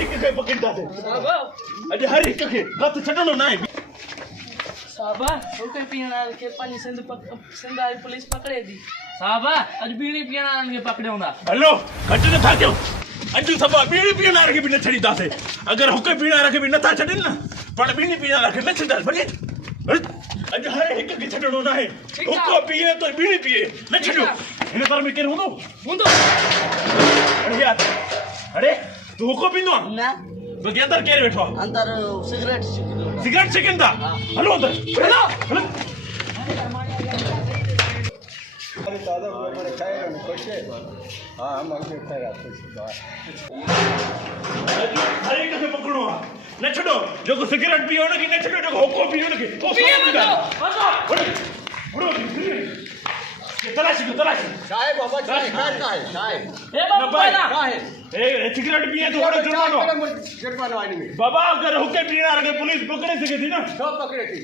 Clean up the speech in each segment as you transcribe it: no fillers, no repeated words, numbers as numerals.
हिक खे पकड़ींदासीं अॼु हर हिक खे हथ छॾणो न आहे साहबा हुके पीअण वारनि खे पंहिंजी सिंध वारी पुलिस पकड़े थी साहबा अॼु बीड़ी पीअण वारनि खे पकड़ियूं था हलो घटि नथा कयो अॼु सभु बीड़ी पीअण वारे खे बि न छॾींदासीं अगरि हुके पीअण वारे खे बि नथा छॾनि न पाण बीड़ी पीअण वारे खे न छॾींदासीं भले अॼु हर हिक खे छॾणो न आहे हुको पीए तो बीड़ी पीए न छॾियो हिन घर में केरु हूंदो अरे यार अरे तू हुको पींदो आहे न तो के अंदर केरु वेठो आहे अंदर सिगरेट छिकनि था हलो अंदर हलो अरे दादा मैंने खाया ना खुश है हाँ हम अंदर खाया खुश हर एक खे पकड़ो आहे न छॾो जेको सिगरेट पियो न कि न छॾो जेको हुको पियो न कि तलाशी चाय बाबा चाय चाय ए बाबा ए सिगरेट पिए तो बड़ा जुर्माना आने में बाबा अगर हुके पीना रखे पुलिस पकड़े सके थी ना सब पकड़े थी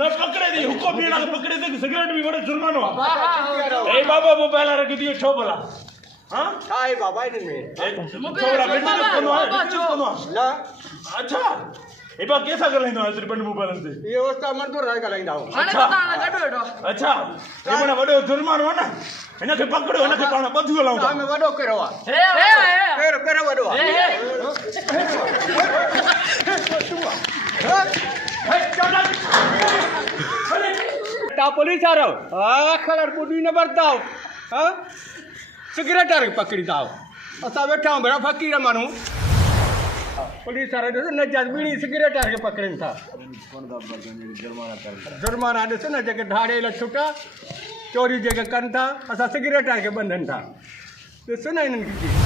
न पकड़े थी हुको पीना पकड़े थे सिगरेट भी बड़ा जुर्मानो बाबा ए बाबा वो पहला रख दियो छो भला हां चाय बाबा इनमें छोड़ा बेटा कोनो ना अच्छा ए बा कैसा कर लेंदो है बंद मोबाइल से ये उसका मजदूर है कलाइंदा अच्छा ये बड़ा वडो जुर्मानो है ना इने के पकड़ो इने के पाण बधु लाऊं हमें वडो करो करो वडो ता पुलिस आ रहो आ खलर बुडी न बरताओ हां सिगरेट आ पकड़ी दाओ असा बैठा बड़ा फकीर मानू पुलिस आ रहे न जज बीड़ी सिगरेट आ पकड़न था जुर्माना ॾिस न जेके ढाड़े छुटा चोरी जेके कनि था असां सिगरेट आ बंधन था ॾिस न इन्हनि खे